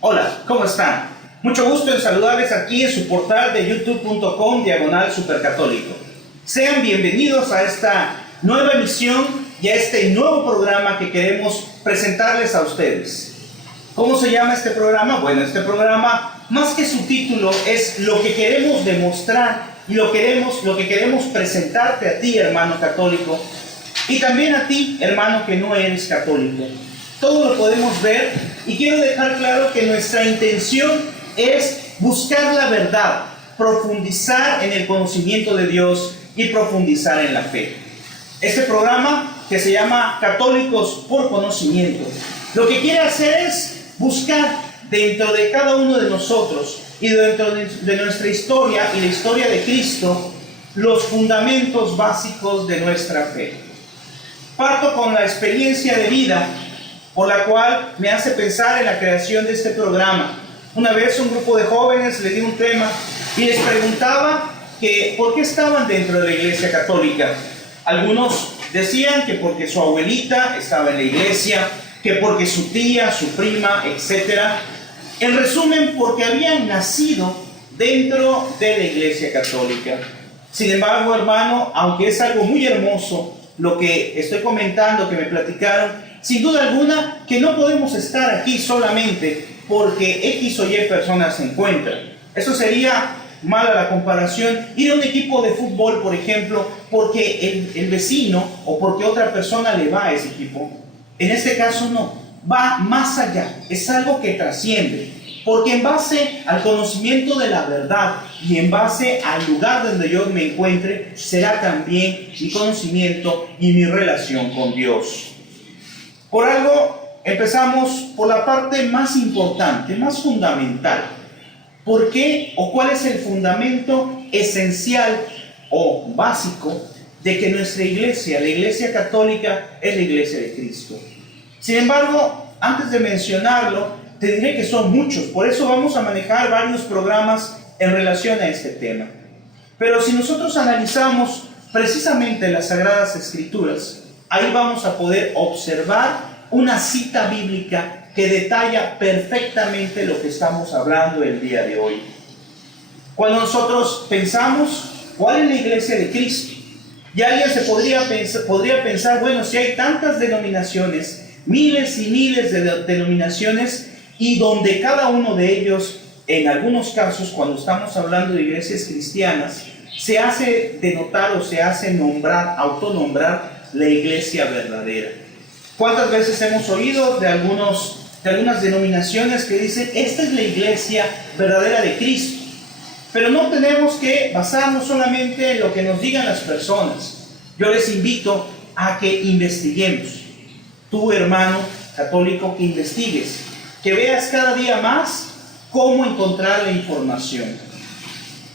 Hola, ¿cómo están? Mucho gusto en saludarles aquí en su portal de youtube.com/supercatólico. Sean bienvenidos a esta nueva emisión y a este nuevo programa que queremos presentarles a ustedes. ¿Cómo se llama este programa? Bueno, este programa, más que su título, es lo que queremos demostrar y lo que queremos presentarte a ti, hermano católico, y también a ti, hermano que no eres católico. Todo lo podemos ver y quiero dejar claro que nuestra intención es buscar la verdad, profundizar en el conocimiento de Dios y profundizar en la fe. Este programa, que se llama Católicos por Conocimiento, lo que quiere hacer es buscar dentro de cada uno de nosotros y dentro de nuestra historia y la historia de Cristo los fundamentos básicos de nuestra fe. Parto con la experiencia de vida por la cual me hace pensar en la creación de este programa. Una vez un grupo de jóvenes le di un tema y les preguntaba que por qué estaban dentro de la Iglesia Católica. Algunos decían que porque su abuelita estaba en la iglesia, que porque su tía, su prima, etc. En resumen, porque habían nacido dentro de la Iglesia Católica. Sin embargo, hermano, aunque es algo muy hermoso lo que estoy comentando, que me platicaron, sin duda alguna que no podemos estar aquí solamente porque X o Y personas se encuentran. Eso sería mala la comparación. Ir a un equipo de fútbol, por ejemplo, porque el vecino o porque otra persona le va a ese equipo. En este caso no, va más allá, es algo que trasciende. Porque en base al conocimiento de la verdad y en base al lugar donde yo me encuentre, será también mi conocimiento y mi relación con Dios. Por algo, empezamos por la parte más importante, más fundamental. ¿Por qué o cuál es el fundamento esencial o básico de que nuestra iglesia, la Iglesia Católica, es la Iglesia de Cristo? Sin embargo, antes de mencionarlo, te diré que son muchos. Por eso vamos a manejar varios programas en relación a este tema. Pero si nosotros analizamos precisamente las Sagradas Escrituras, ahí vamos a poder observar una cita bíblica que detalla perfectamente lo que estamos hablando el día de hoy. Cuando nosotros pensamos, ¿cuál es la Iglesia de Cristo? Y alguien se podría pensar, bueno, si hay tantas denominaciones, miles y miles de denominaciones, y donde cada uno de ellos, en algunos casos, cuando estamos hablando de iglesias cristianas, se hace denotar o se hace autonombrar la iglesia verdadera. ¿Cuántas veces hemos oído de algunas denominaciones que dicen, esta es la iglesia verdadera de Cristo? Pero no tenemos que basarnos solamente en lo que nos digan las personas. Yo les invito a que investiguemos. Tú, hermano católico, que investigues, que veas cada día más cómo encontrar la información.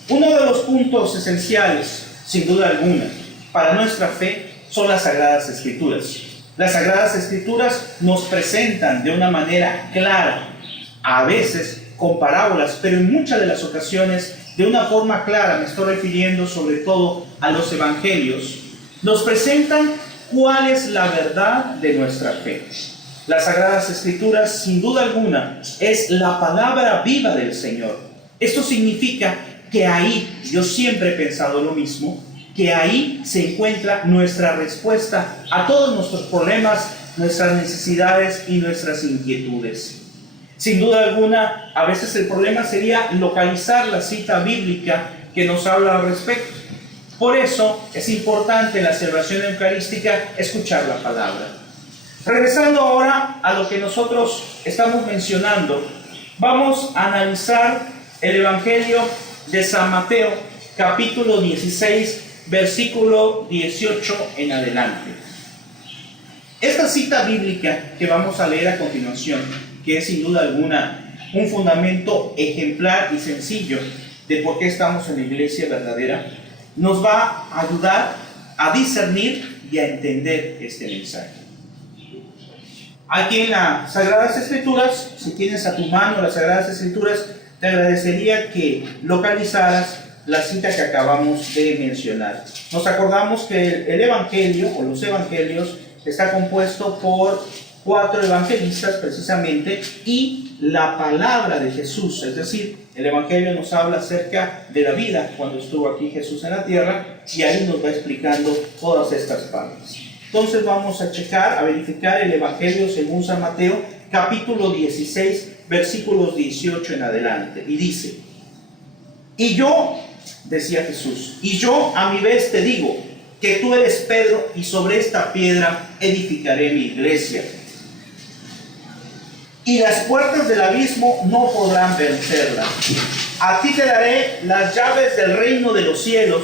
Uno de los puntos esenciales, sin duda alguna, para nuestra fe son las Sagradas Escrituras. Las Sagradas Escrituras nos presentan de una manera clara, a veces con parábolas, pero en muchas de las ocasiones de una forma clara, me estoy refiriendo sobre todo a los evangelios, nos presentan cuál es la verdad de nuestra fe. Las Sagradas Escrituras, sin duda alguna, es la palabra viva del Señor. Esto significa que ahí, yo siempre he pensado lo mismo, que ahí se encuentra nuestra respuesta a todos nuestros problemas, nuestras necesidades y nuestras inquietudes. Sin duda alguna, a veces el problema sería localizar la cita bíblica que nos habla al respecto. Por eso es importante en la celebración eucarística escuchar la palabra. Regresando ahora a lo que nosotros estamos mencionando, vamos a analizar el Evangelio de San Mateo, capítulo 16, versículo 18 en adelante. Esta cita bíblica que vamos a leer a continuación, que es sin duda alguna un fundamento ejemplar y sencillo de por qué estamos en la iglesia verdadera, nos va a ayudar a discernir y a entender este mensaje. Aquí en las Sagradas Escrituras, si tienes a tu mano las Sagradas Escrituras, te agradecería que localizaras la cita que acabamos de mencionar. Nos acordamos que el Evangelio o los Evangelios está compuesto por 4 evangelistas precisamente y la palabra de Jesús. Es decir, el Evangelio nos habla acerca de la vida cuando estuvo aquí Jesús en la tierra y ahí nos va explicando todas estas partes. Entonces vamos a checar, a verificar el Evangelio según San Mateo, capítulo 16, versículos 18 en adelante. Y dice: y yo, decía Jesús, y yo a mi vez te digo que tú eres Pedro, y sobre esta piedra edificaré mi iglesia. Y las puertas del abismo no podrán vencerla. A ti te daré las llaves del reino de los cielos,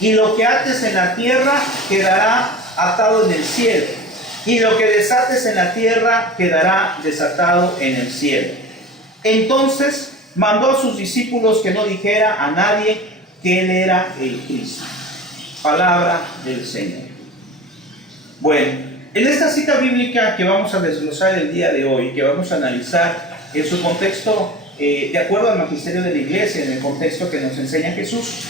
y lo que ates en la tierra quedará atado en el cielo, y lo que desates en la tierra quedará desatado en el cielo. Entonces mandó a sus discípulos que no dijera a nadie que él era el Cristo. Palabra del Señor. Bueno, en esta cita bíblica que vamos a desglosar el día de hoy, que vamos a analizar en su contexto, de acuerdo al magisterio de la iglesia, en el contexto que nos enseña Jesús,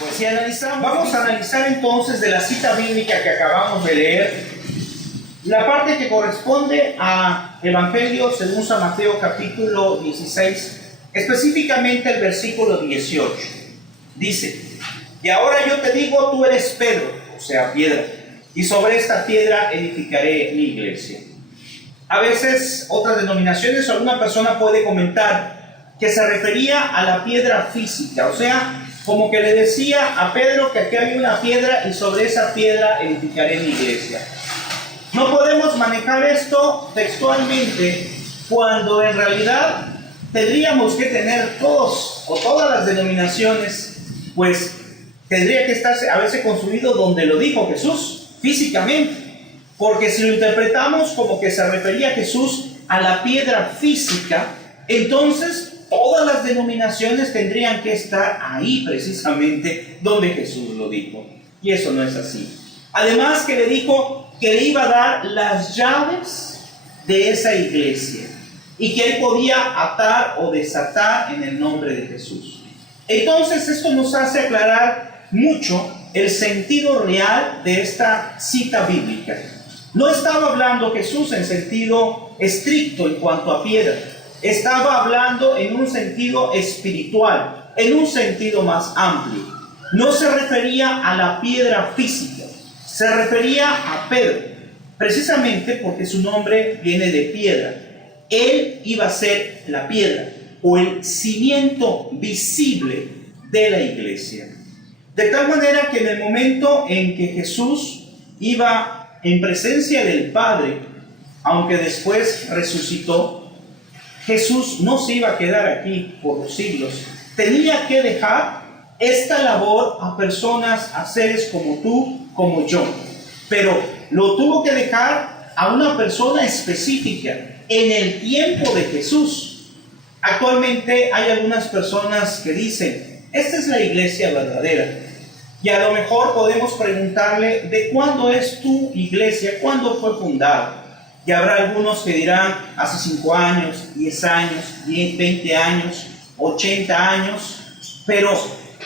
pues si analizamos, vamos a analizar entonces de la cita bíblica que acabamos de leer, la parte que corresponde a Evangelio según San Mateo capítulo 16, específicamente el versículo 18. Dice: y ahora yo te digo, tú eres Pedro, o sea, piedra, y sobre esta piedra edificaré mi iglesia. A veces otras denominaciones o alguna persona puede comentar que se refería a la piedra física, o sea, como que le decía a Pedro que aquí había una piedra y sobre esa piedra edificaré mi iglesia. No podemos manejar esto textualmente cuando en realidad tendríamos que tener todos o todas las denominaciones, pues tendría que haberse construido donde lo dijo Jesús, físicamente. Porque si lo interpretamos como que se refería a Jesús a la piedra física, entonces todas las denominaciones tendrían que estar ahí precisamente donde Jesús lo dijo. Y eso no es así. Además que le dijo que le iba a dar las llaves de esa iglesia y que él podía atar o desatar en el nombre de Jesús. Entonces esto nos hace aclarar mucho el sentido real de esta cita bíblica. No estaba hablando Jesús en sentido estricto en cuanto a piedra, estaba hablando en un sentido espiritual, en un sentido más amplio. No se refería a la piedra física, se refería a Pedro, precisamente porque su nombre viene de piedra. Él iba a ser la piedra o el cimiento visible de la iglesia. De tal manera que en el momento en que Jesús iba en presencia del Padre, aunque después resucitó, Jesús no se iba a quedar aquí por los siglos. Tenía que dejar esta labor a personas, a seres como tú, como yo. Pero lo tuvo que dejar a una persona específica en el tiempo de Jesús. Actualmente hay algunas personas que dicen: esta es la iglesia verdadera. Y a lo mejor podemos preguntarle: ¿de cuándo es tu iglesia? ¿Cuándo fue fundada? Y habrá algunos que dirán: hace 5 años, 10 años, 10, 20 años, 80 años. Pero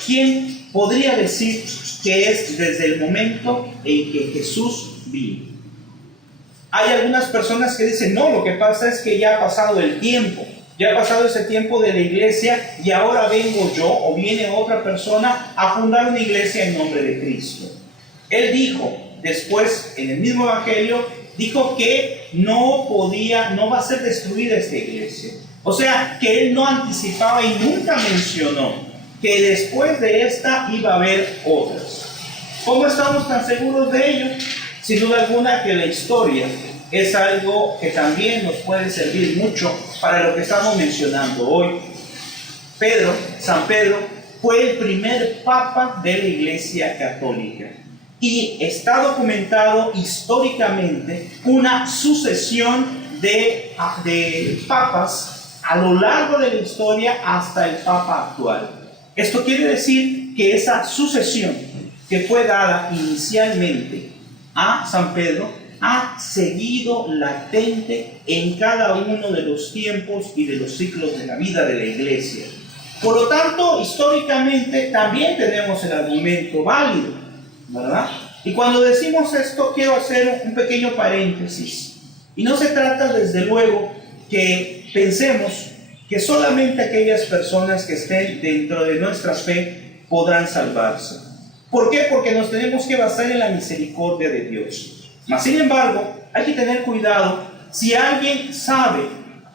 ¿quién podría decir que es desde el momento en que Jesús vino? Hay algunas personas que dicen: no, lo que pasa es que ya ha pasado el tiempo. Ya ha pasado ese tiempo de la iglesia y ahora vengo yo o viene otra persona a fundar una iglesia en nombre de Cristo. Él dijo después en el mismo evangelio, dijo que no va a ser destruida esta iglesia. O sea, que él no anticipaba y nunca mencionó que después de esta iba a haber otras. ¿Cómo estamos tan seguros de ello? Sin duda alguna que la historia es algo que también nos puede servir mucho para lo que estamos mencionando hoy. San Pedro, fue el primer papa de la Iglesia Católica y está documentado históricamente una sucesión de papas a lo largo de la historia hasta el papa actual. Esto quiere decir que esa sucesión que fue dada inicialmente a San Pedro ha seguido latente en cada uno de los tiempos y de los ciclos de la vida de la iglesia. Por lo tanto, históricamente también tenemos el argumento válido, ¿verdad? Y cuando decimos esto, quiero hacer un pequeño paréntesis. Y no se trata, desde luego, que pensemos que solamente aquellas personas que estén dentro de nuestra fe podrán salvarse. ¿Por qué? Porque nos tenemos que basar en la misericordia de Dios. Mas, sin embargo, hay que tener cuidado si alguien sabe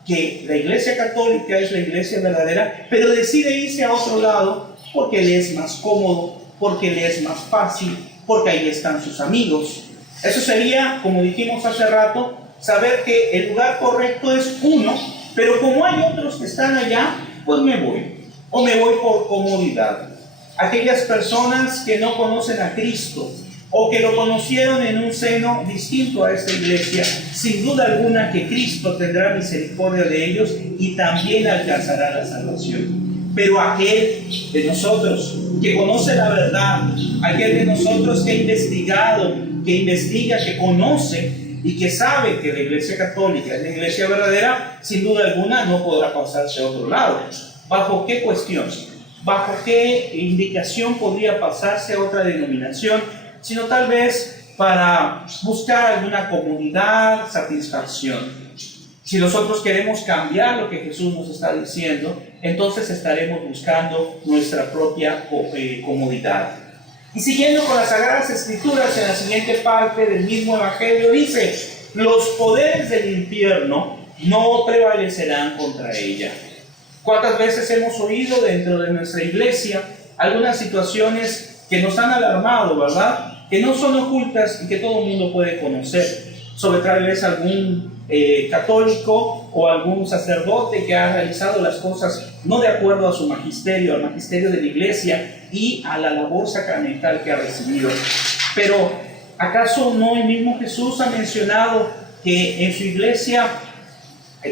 que la Iglesia Católica es la iglesia verdadera, pero decide irse a otro lado porque le es más cómodo, porque le es más fácil, porque ahí están sus amigos. Eso sería, como dijimos hace rato, saber que el lugar correcto es uno, pero como hay otros que están allá, pues me voy, o me voy por comodidad. Aquellas personas que no conocen a Cristo, o que lo conocieron en un seno distinto a esta iglesia, sin duda alguna que Cristo tendrá misericordia de ellos y también alcanzará la salvación. Pero aquel de nosotros que conoce la verdad, aquel de nosotros que ha investigado, que investiga, que conoce y que sabe que la Iglesia Católica es la iglesia verdadera, sin duda alguna no podrá pasarse a otro lado. ¿Bajo qué cuestión? ¿Bajo qué indicación podría pasarse a otra denominación? Sino tal vez para buscar alguna comodidad, satisfacción. Si nosotros queremos cambiar lo que Jesús nos está diciendo, entonces estaremos buscando nuestra propia comodidad. Y siguiendo con las Sagradas Escrituras, en la siguiente parte del mismo Evangelio dice: los poderes del infierno no prevalecerán contra ella. ¿Cuántas veces hemos oído dentro de nuestra iglesia algunas situaciones que nos han alarmado, verdad? Que no son ocultas y que todo el mundo puede conocer, sobre tal vez algún católico o algún sacerdote que ha realizado las cosas no de acuerdo a su magisterio, al magisterio de la iglesia y a la labor sacramental que ha recibido. Pero ¿acaso no el mismo Jesús ha mencionado que en su iglesia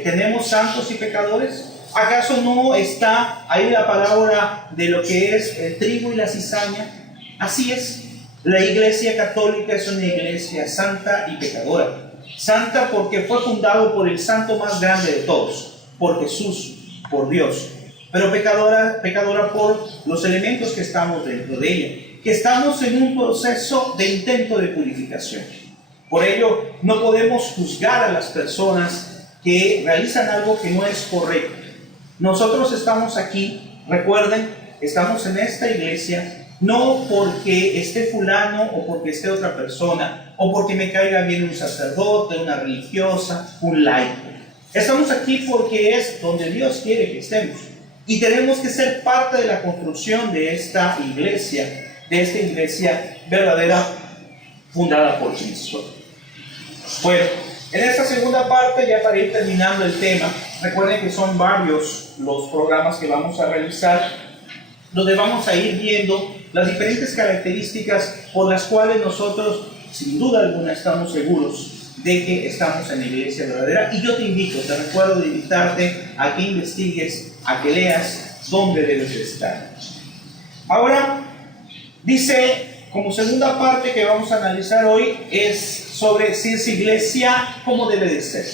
tenemos santos y pecadores? ¿Acaso no está ahí la palabra de lo que es el trigo y la cizaña? Así es, la Iglesia Católica es una iglesia santa y pecadora. Santa porque fue fundado por el santo más grande de todos, por Jesús, por Dios. Pero pecadora por los elementos que estamos dentro de ella, que estamos en un proceso de intento de purificación. Por ello, no podemos juzgar a las personas que realizan algo que no es correcto. Nosotros estamos aquí, recuerden, estamos en esta iglesia no porque esté fulano o porque esté otra persona o porque me caiga bien un sacerdote, una religiosa, un laico. Estamos aquí porque es donde Dios quiere que estemos y tenemos que ser parte de la construcción de esta iglesia verdadera fundada por Cristo. Bueno, en esta segunda parte, ya para ir terminando el tema, recuerden que son varios los programas que vamos a realizar, donde vamos a ir viendo las diferentes características por las cuales nosotros, sin duda alguna, estamos seguros de que estamos en la iglesia verdadera. Y yo te recuerdo de invitarte a que investigues, a que leas dónde debes estar. Ahora, dice, como segunda parte que vamos a analizar hoy, es sobre si es iglesia, cómo debe de ser.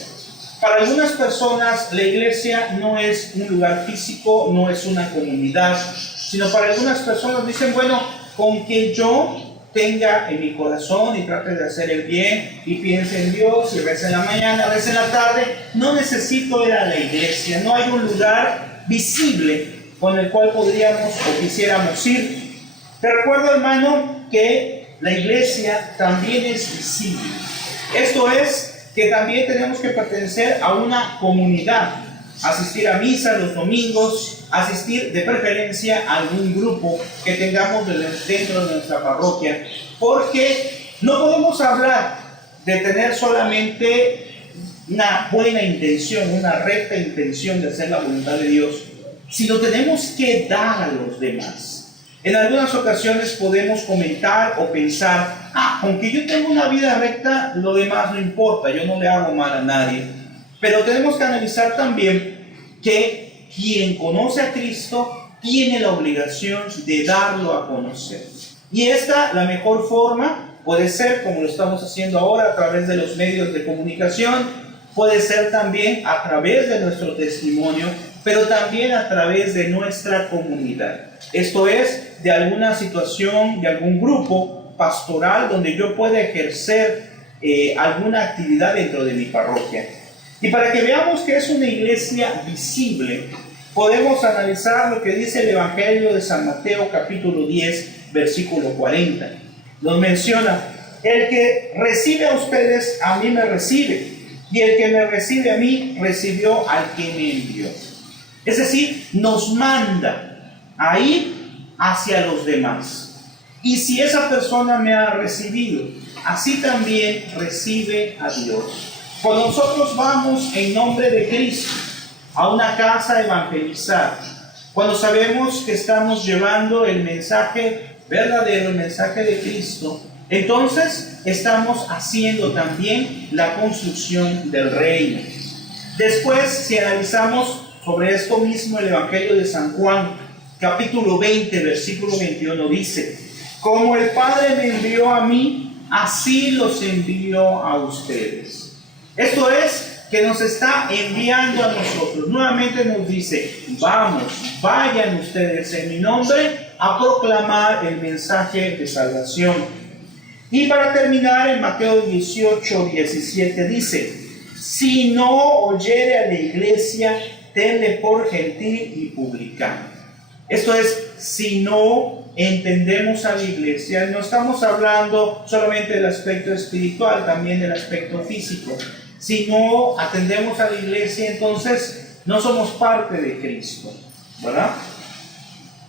Para algunas personas, la iglesia no es un lugar físico, no es una comunidad, sino para algunas personas dicen, bueno, con que yo tenga en mi corazón y trate de hacer el bien y piense en Dios y rece en la mañana, rece en la tarde, no necesito ir a la iglesia, no hay un lugar visible con el cual podríamos o quisiéramos ir. Te recuerdo, hermano, que la iglesia también es visible. Esto es que también tenemos que pertenecer a una comunidad, asistir a misa los domingos, asistir de preferencia a algún grupo que tengamos dentro de nuestra parroquia, porque no podemos hablar de tener solamente una buena intención, una recta intención de hacer la voluntad de Dios, sino tenemos que dar a los demás. En algunas ocasiones podemos comentar o pensar, aunque yo tengo una vida recta, lo demás no importa, yo no le hago mal a nadie. Pero tenemos que analizar también que quien conoce a Cristo tiene la obligación de darlo a conocer. Y la mejor forma, puede ser como lo estamos haciendo ahora a través de los medios de comunicación, puede ser también a través de nuestro testimonio, pero también a través de nuestra comunidad. Esto es, de alguna situación, de algún grupo pastoral donde yo pueda ejercer alguna actividad dentro de mi parroquia. Y para que veamos que es una iglesia visible, podemos analizar lo que dice el Evangelio de San Mateo capítulo 10, versículo 40. Nos menciona: el que recibe a ustedes, a mí me recibe, y el que me recibe a mí, recibió al que me envió. Es decir, nos manda a ir hacia los demás. Y si esa persona me ha recibido, así también recibe a Dios. Cuando nosotros vamos en nombre de Cristo a una casa a evangelizar, cuando sabemos que estamos llevando el mensaje verdadero, el mensaje de Cristo, entonces estamos haciendo también la construcción del reino. Después, si analizamos sobre esto mismo, el Evangelio de San Juan, capítulo 20, versículo 21, dice: como el Padre me envió a mí, así los envío a ustedes. Esto es, que nos está enviando a nosotros. Nuevamente nos dice: vamos, vayan ustedes en mi nombre a proclamar el mensaje de salvación. Y para terminar, en Mateo 18, 17 dice: si no oyere a la iglesia, tenle por gentil y publicano. Esto es, si no entendemos a la iglesia, no estamos hablando solamente del aspecto espiritual, también del aspecto físico. Si no atendemos a la iglesia, entonces no somos parte de Cristo, ¿verdad?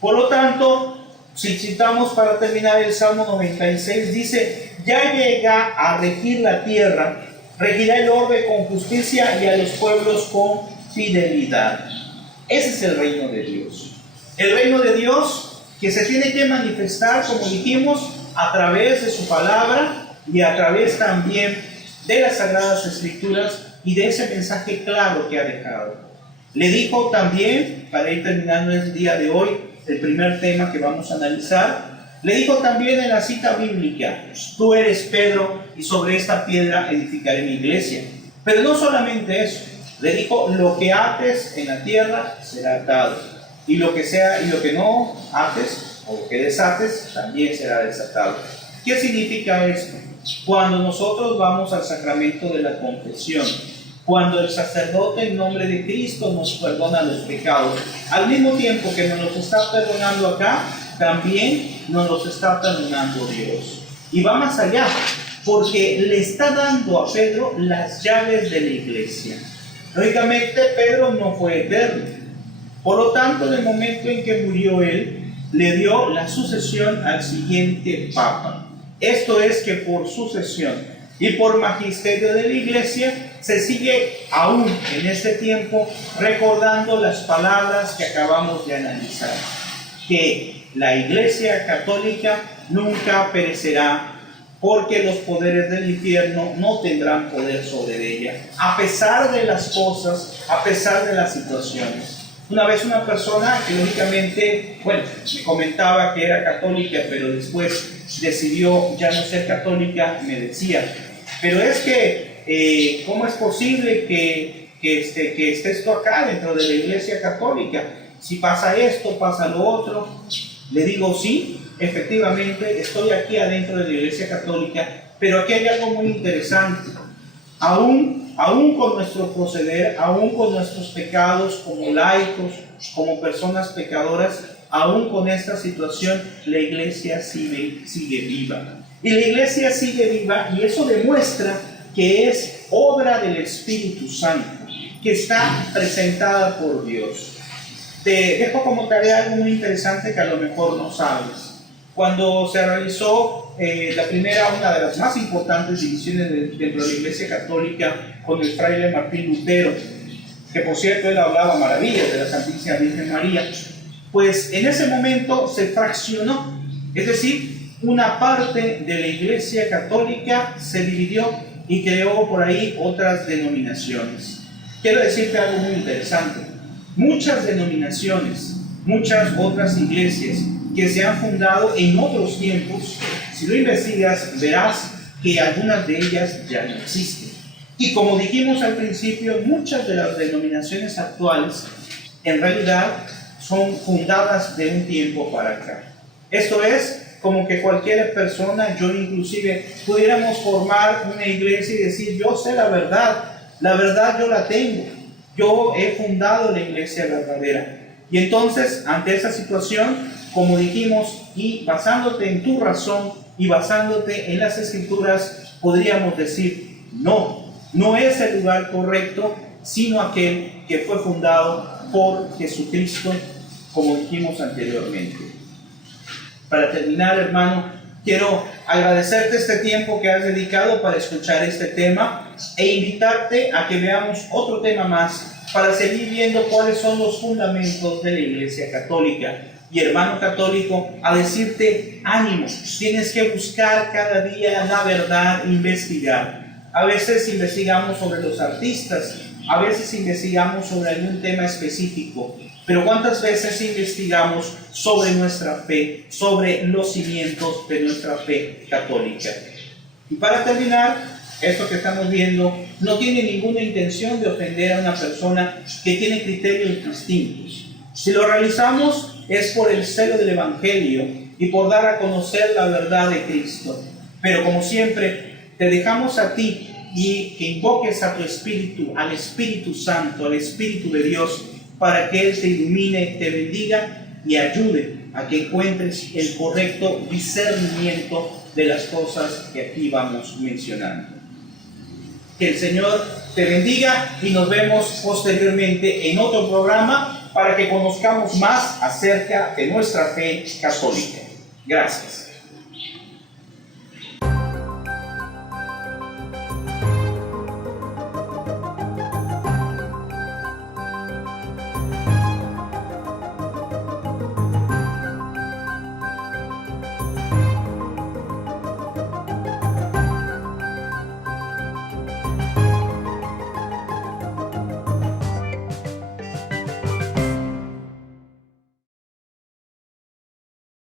Por lo tanto, si citamos para terminar el Salmo 96, dice: ya llega a regir la tierra, regirá el orbe con justicia y a los pueblos con fidelidad. Ese es el reino de Dios. El reino de Dios que se tiene que manifestar, como dijimos, a través de su palabra y a través también de las Sagradas Escrituras y de ese mensaje claro que ha dejado. Le dijo también, para ir terminando el día de hoy, el primer tema que vamos a analizar, le dijo también en la cita bíblica: tú eres Pedro, y sobre esta piedra edificaré mi iglesia. Pero no solamente eso, le dijo: lo que ates en la tierra será atado, y lo que no ates o lo que desates también será desatado. ¿Qué significa esto? Cuando nosotros vamos al sacramento de la confesión, cuando el sacerdote en nombre de Cristo nos perdona los pecados, al mismo tiempo que nos los está perdonando acá, también nos los está perdonando Dios. Y va más allá, porque le está dando a Pedro las llaves de la iglesia. Lógicamente, Pedro no fue eterno. Por lo tanto, en el momento en que murió él, le dio la sucesión al siguiente papa. Esto es, que por sucesión y por magisterio de la iglesia se sigue aún en este tiempo recordando las palabras que acabamos de analizar: que la iglesia católica nunca perecerá, porque los poderes del infierno no tendrán poder sobre ella, a pesar de las cosas, a pesar de las situaciones. Una vez una persona que lógicamente, me comentaba que era católica, pero después decidió ya no ser católica, me decía: pero es que, ¿cómo es posible que esté esto acá dentro de la iglesia católica? Si pasa esto, pasa lo otro. Le digo: sí, efectivamente, estoy aquí adentro de la iglesia católica, pero aquí hay algo muy interesante. Aún con nuestro proceder, aún con nuestros pecados como laicos, como personas pecadoras, aún con esta situación, la iglesia sigue viva. Y la iglesia sigue viva, y eso demuestra que es obra del Espíritu Santo, que está presentada por Dios. Te dejo como tarea algo muy interesante que a lo mejor no sabes. Cuando se realizó una de las más importantes divisiones dentro de la Iglesia Católica con el fraile Martín Lutero, que por cierto él hablaba maravillas de la Santísima Virgen María, pues en ese momento se fraccionó, es decir, una parte de la Iglesia Católica se dividió y creó por ahí otras denominaciones. Quiero decirte algo muy interesante: muchas denominaciones, muchas otras iglesias que se han fundado en otros tiempos, si lo investigas, verás que algunas de ellas ya no existen. Y como dijimos al principio, muchas de las denominaciones actuales en realidad son fundadas de un tiempo para acá. Esto es, como que cualquier persona, yo inclusive, pudiéramos formar una iglesia y decir, yo sé la verdad yo la tengo, yo he fundado la iglesia verdadera. Y entonces, ante esa situación, como dijimos, y basándote en tu razón y basándote en las Escrituras, podríamos decir, no es el lugar correcto, sino aquel que fue fundado por Jesucristo, como dijimos anteriormente. Para terminar, hermano, quiero agradecerte este tiempo que has dedicado para escuchar este tema e invitarte a que veamos otro tema más para seguir viendo cuáles son los fundamentos de la Iglesia Católica. Y hermano católico, a decirte, ánimo, tienes que buscar cada día la verdad, investigar. A veces investigamos sobre los artistas, a veces investigamos sobre algún tema específico, pero ¿cuántas veces investigamos sobre nuestra fe, sobre los cimientos de nuestra fe católica? Y para terminar, esto que estamos viendo no tiene ninguna intención de ofender a una persona que tiene criterios distintos. Si lo realizamos es por el celo del Evangelio y por dar a conocer la verdad de Cristo. Pero como siempre, te dejamos a ti y que invoques a tu Espíritu, al Espíritu Santo, al Espíritu de Dios, para que Él te ilumine, te bendiga y ayude a que encuentres el correcto discernimiento de las cosas que aquí vamos mencionando. Que el Señor te bendiga y nos vemos posteriormente en otro programa para que conozcamos más acerca de nuestra fe católica. Gracias.